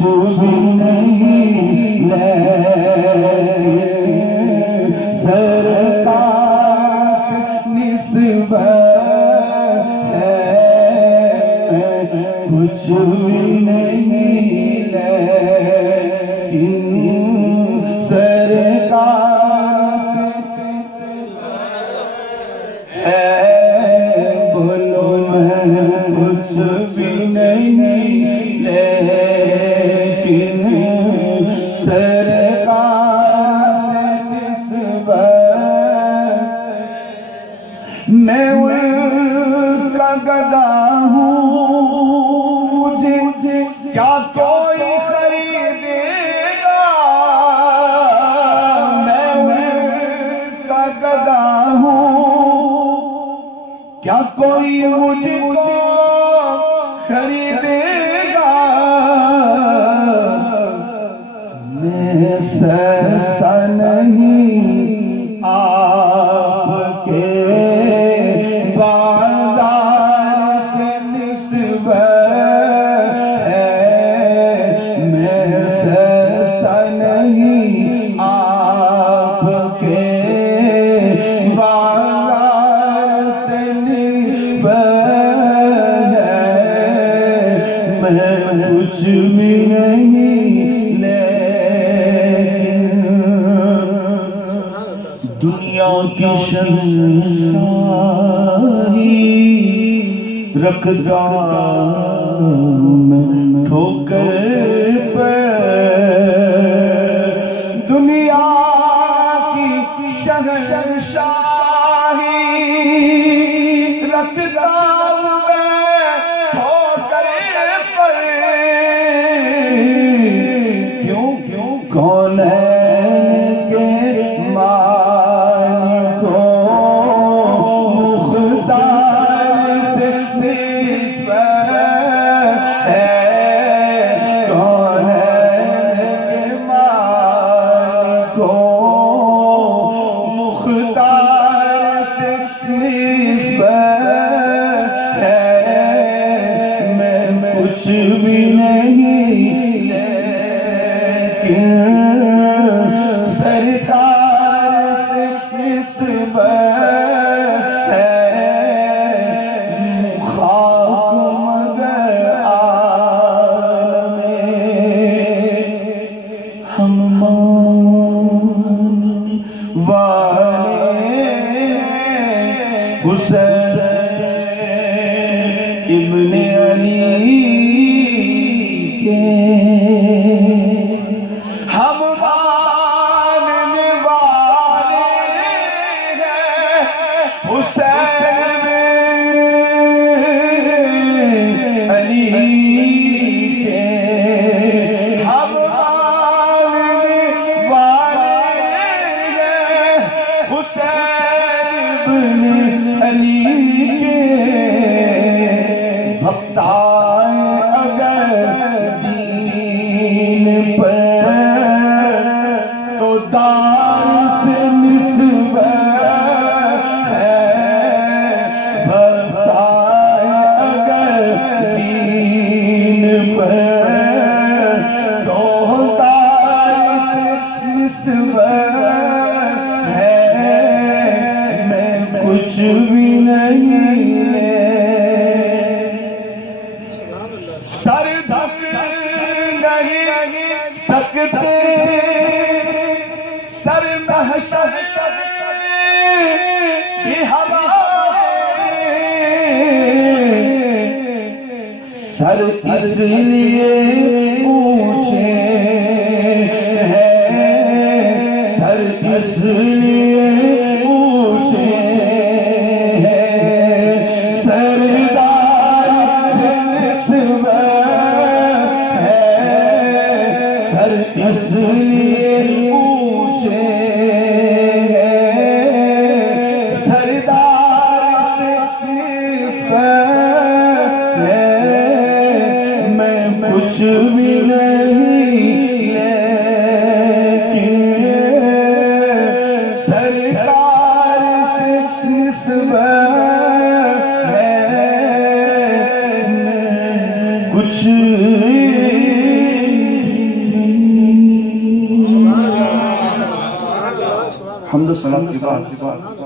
بھی نہیں سرکار سے نسبت ہے کچھ بھی نہیں لیکن سرکار سے ہے بولو میں کچھ بھی نہیں لیکن سرکار سے نسبت میں ان کا گدا ہوں مجھے کیا کوئی خریدے گا میں ان کا گدا ہوں کیا کوئی مجھ کو خریدے گا میں سستا نہیں آپ کے بازار سے نسبت ہے میں سستا نہیں آپ کے بازار سے نسبت ہے میں کچھ بھی نہیں لیکن دنیا کی شہنشاہی رکھتا میں ٹھوکر پر دنیا کی شہنشاہی رکھتا میں ٹھوکر پر کیوں کون ہے حسین ابن علی کے ہم ماننے والے ہیں حسین علی کے ہم ماننے والے ہیں حسین علی کے بھکتائیں اگر دین پر تو دار سے نسبت ہے بھکتائیں اگر دین پر تو دار سے نسبت ہے میں کچھ بھی نہیں سر دھک نہیں سکتے سر محشر بھی ہمارے سر اس لیے اونچے ہیں سر اس لیے اونچے ہیں سردار سے نسبت ہے سر اس لیے اونچے ہیں سردار سے نسبت ہے میں کچھ بھی نہیں لیکن سرکار سے نسبت ہے کچھ بات